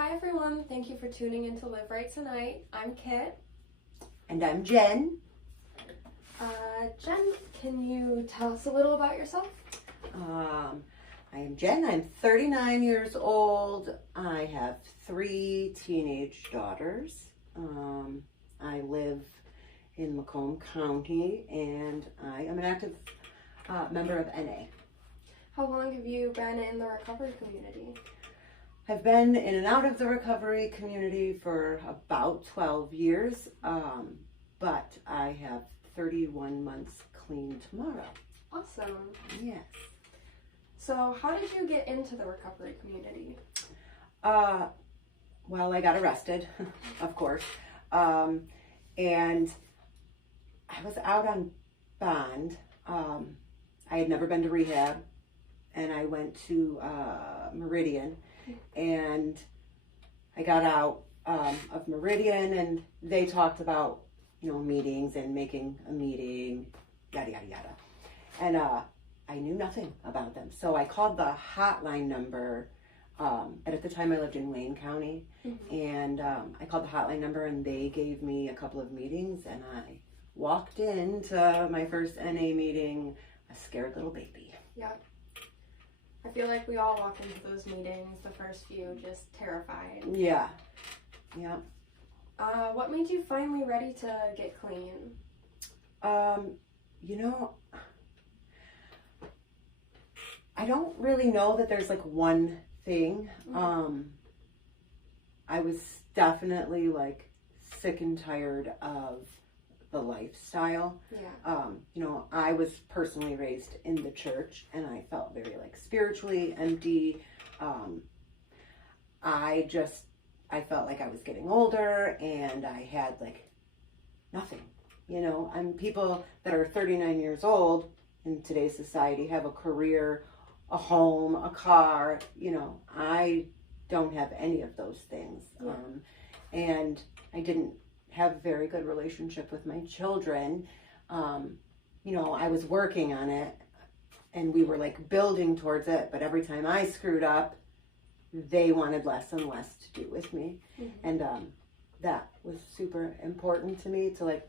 Hi everyone, thank you for tuning in to Live Rite Tonight. I'm Kit. And I'm Jen. Jen, can you tell us a little about yourself? I am Jen. I'm 39 years old. I have 3 teenage daughters. I live in Macomb County, and I am an active member of NA. How long have you been in the recovery community? I've been in and out of the recovery community for about 12 years, but I have 31 months clean tomorrow. Awesome. Yes. So how did you get into the recovery community? Well, I got arrested, of course, and I was out on bond. I had never been to rehab, and I went to Meridian, and I got out of Meridian, and they talked about, meetings and making a meeting, yada, yada, yada. And I knew nothing about them. So I called the hotline number, and at the time I lived in Wayne County, and I called the hotline number, and they gave me a couple of meetings, and I walked into my first NA meeting a scared little baby. Yeah. I feel like we all walk into those meetings, the first few, just terrified. Yeah. Yeah. What made you finally ready to get clean? I don't really know that there's like one thing. I was definitely like sick and tired of the lifestyle. Yeah. I was personally raised in the church, and I felt very like spiritually empty. I felt like I was getting older, and I had like nothing. I'm people that are 39 years old in today's society have a career, a home, a car. I don't have any of those things. Yeah. And I didn't have a very good relationship with my children. I was working on it, and we were like building towards it, but every time I screwed up, they wanted less and less to do with me. And that was super important to me, to like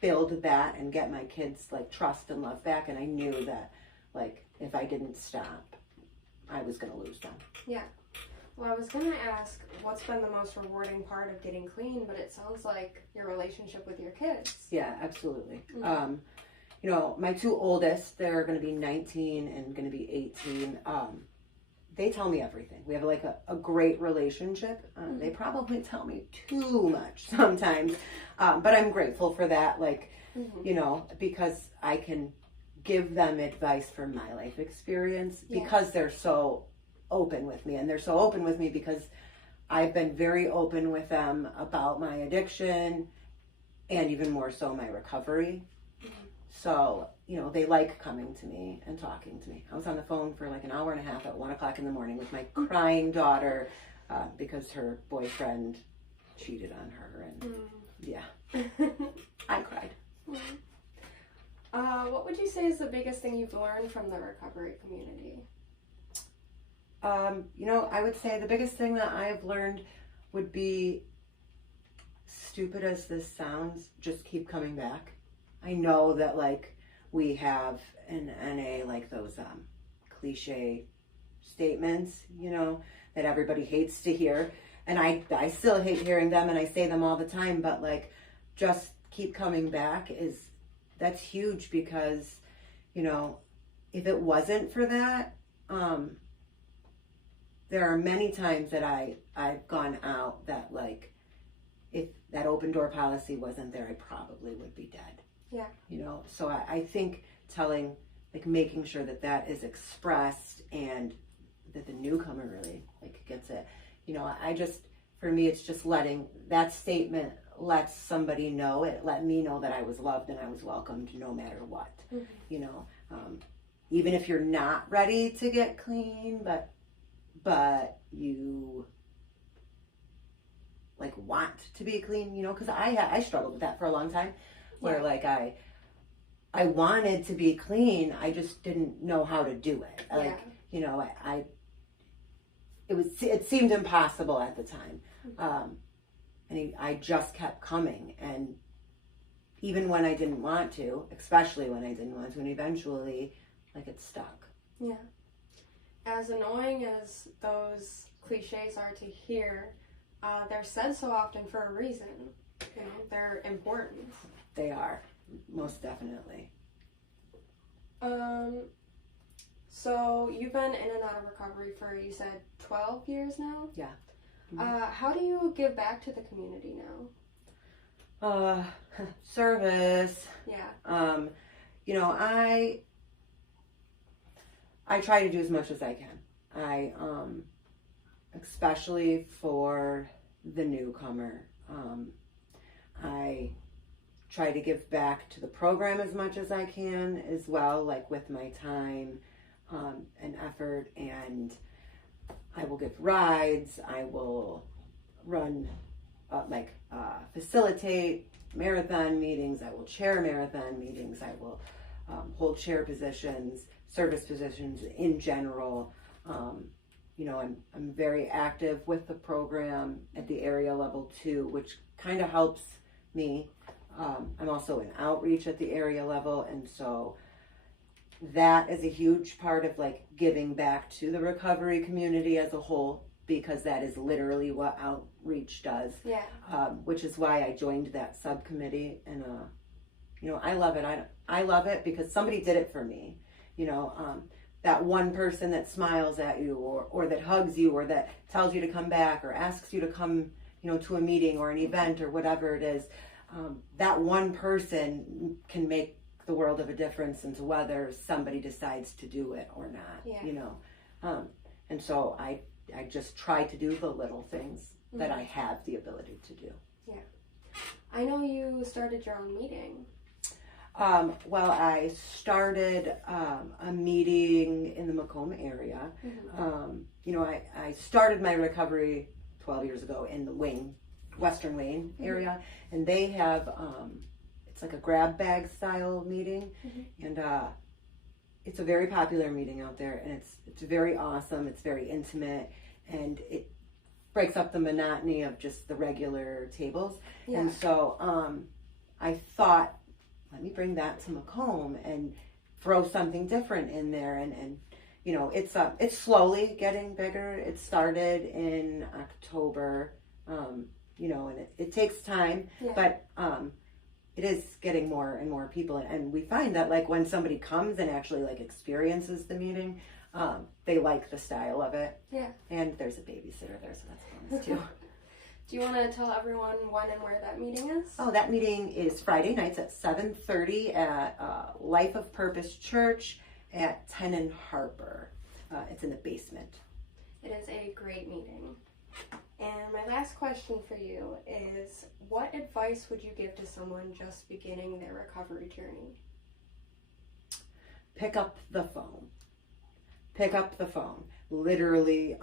build that and get my kids like trust and love back. And I knew that like if I didn't stop, I was going to lose them. Yeah. Well, I was going to ask what's been the most rewarding part of getting clean, but it sounds like your relationship with your kids. Yeah, absolutely. My 2 oldest, they're going to be 19 and going to be 18. They tell me everything. We have like a great relationship. They probably tell me too much sometimes, but I'm grateful for that. Like, because I can give them advice from my life experience, because they're so open with me, and they're so open with me because I've been very open with them about my addiction, and even more so my recovery. So, they like coming to me and talking to me. I was on the phone for like an hour and a half at 1 o'clock in the morning with my crying daughter because her boyfriend cheated on her, and yeah, I cried. What would you say is the biggest thing you've learned from the recovery community? I would say the biggest thing that I've learned would be, stupid as this sounds, just keep coming back. I know that like we have in NA like those cliche statements, that everybody hates to hear. And I still hate hearing them, and I say them all the time, but like just keep coming back that's huge, because, if it wasn't for that, there are many times that I've gone out that like, if that open door policy wasn't there, I probably would be dead. Yeah. So I think making sure that is expressed, and that the newcomer really like gets it. For me, it's just letting that statement let somebody know, it let me know that I was loved and I was welcomed no matter what. Even if you're not ready to get clean, but you like want to be clean, because I struggled with that for a long time, where like I wanted to be clean, I just didn't know how to do it. Like, it seemed impossible at the time. I just kept coming, and even when I didn't want to, especially when I didn't want to, and eventually, like, it stuck. Yeah. As annoying as those cliches are to hear, they're said so often for a reason. You know, they're important. They are, most definitely. So you've been in and out of recovery for, you said, 12 years now? Yeah. How do you give back to the community now? Service. Yeah. You know, I try to do as much as I can. Especially for the newcomer. I try to give back to the program as much as I can as well, like with my time and effort, and I will give rides, I will run, facilitate marathon meetings, I will chair marathon meetings, I will hold chair positions, service positions in general. You know, I'm very active with the program at the area level too, which kind of helps me. I'm also in outreach at the area level, and so that is a huge part of like giving back to the recovery community as a whole, because that is literally what outreach does. Yeah. Which is why I joined that subcommittee, and you know, I love it. I love it because somebody did it for me. You know, that one person that smiles at you, or that hugs you, or that tells you to come back, or asks you to come, you know, to a meeting or an event or whatever it is. That one person can make the world of a difference into whether somebody decides to do it or not. Yeah. You know, and so I just try to do the little things that I have the ability to do. Yeah. I know you started your own meeting. Well, I started a meeting in the Macomb area. You know, I started my recovery 12 years ago in the Western Wayne area, and they have, it's like a grab bag style meeting, and it's a very popular meeting out there, and it's very awesome, it's very intimate, and it breaks up the monotony of just the regular tables. Yeah. And so I thought, let me bring that to Macomb and throw something different in there, and you know, it's slowly getting bigger. It started in October, you know, and it takes time, but it is getting more and more people, and we find that like when somebody comes and actually like experiences the meeting, they like the style of it. Yeah. And there's a babysitter there, so that's bonus too. Do you want to tell everyone when and where that meeting is? Oh, that meeting is Friday nights at 7:30 at Life of Purpose Church at 10 and Harper. It's in the basement. It is a great meeting. And my last question for you is, what advice would you give to someone just beginning their recovery journey? Pick up the phone. Pick up the phone. Literally,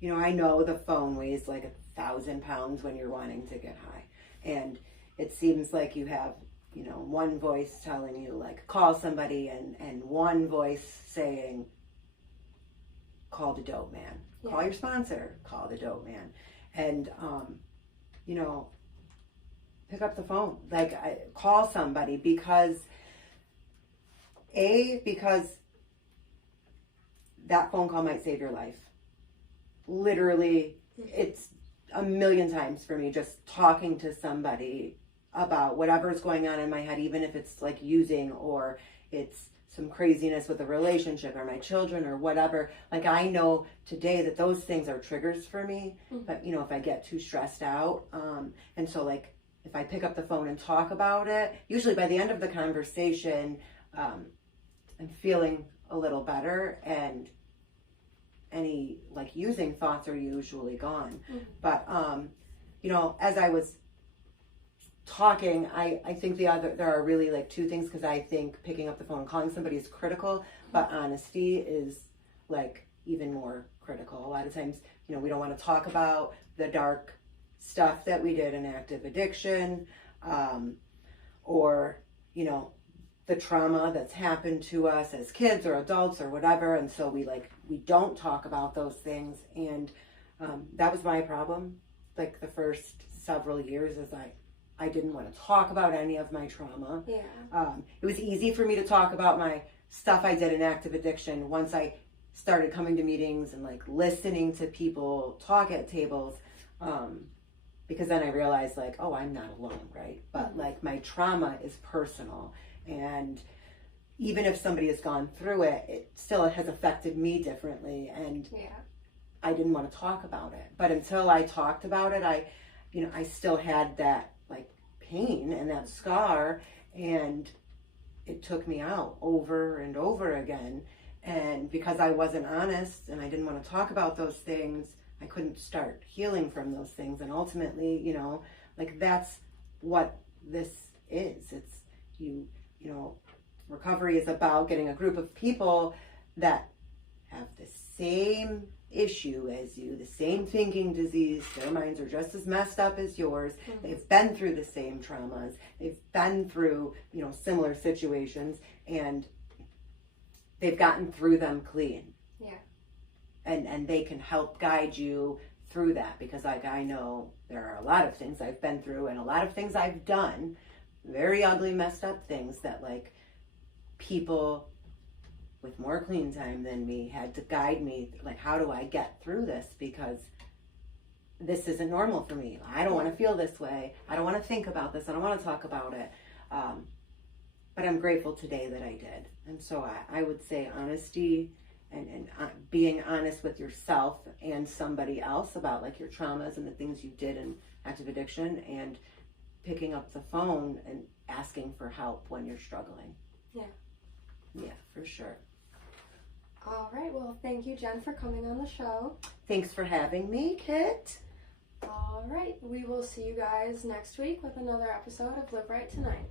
you know, I know the phone weighs like 1,000 pounds when you're wanting to get high. And it seems like you have, you know, one voice telling you like, call somebody, and one voice saying, call the dope man. Yeah. Call your sponsor, call the dope man. And, you know, pick up the phone. Like, call somebody, because that phone call might save your life. Literally, it's a million times for me just talking to somebody about whatever's going on in my head, even if it's like using, or it's some craziness with a relationship or my children or whatever. Like, I know today that those things are triggers for me, but you know, if I get too stressed out, and so like if I pick up the phone and talk about it, usually by the end of the conversation, I'm feeling a little better, and any like using thoughts are usually gone. But you know, as I was talking, I think there are really like two things, because I think picking up the phone and calling somebody is critical, but honesty is like even more critical. A lot of times, you know, we don't want to talk about the dark stuff that we did in active addiction, or, you know, the trauma that's happened to us as kids or adults or whatever, and so we don't talk about those things. And that was my problem. Like the first several years, is I didn't want to talk about any of my trauma. Yeah. It was easy for me to talk about my stuff I did in active addiction once I started coming to meetings and like listening to people talk at tables, because then I realized like, oh, I'm not alone, right? But like my trauma is personal, and even if somebody has gone through it, it still has affected me differently, and I didn't want to talk about it. But until I talked about it, I still had that like pain and that scar, and it took me out over and over again. And because I wasn't honest and I didn't want to talk about those things, I couldn't start healing from those things. And ultimately, like that's what this is. It's recovery is about getting a group of people that have the same issue as you, the same thinking disease. Their minds are just as messed up as yours. They've been through the same traumas. They've been through, similar situations, and they've gotten through them clean. Yeah. And they can help guide you through that, because like I know there are a lot of things I've been through and a lot of things I've done, very ugly, messed up things that like people with more clean time than me had to guide me, like, how do I get through this? Because this isn't normal for me. I don't want to feel this way. I don't want to think about this. I don't want to talk about it. But I'm grateful today that I did. And so I would say honesty and being honest with yourself and somebody else about like your traumas and the things you did in active addiction, and picking up the phone and asking for help when you're struggling. Yeah, for sure. All right. Well, thank you, Jen, for coming on the show. Thanks for having me, Kit. All right. We will see you guys next week with another episode of Live Rite Tonight.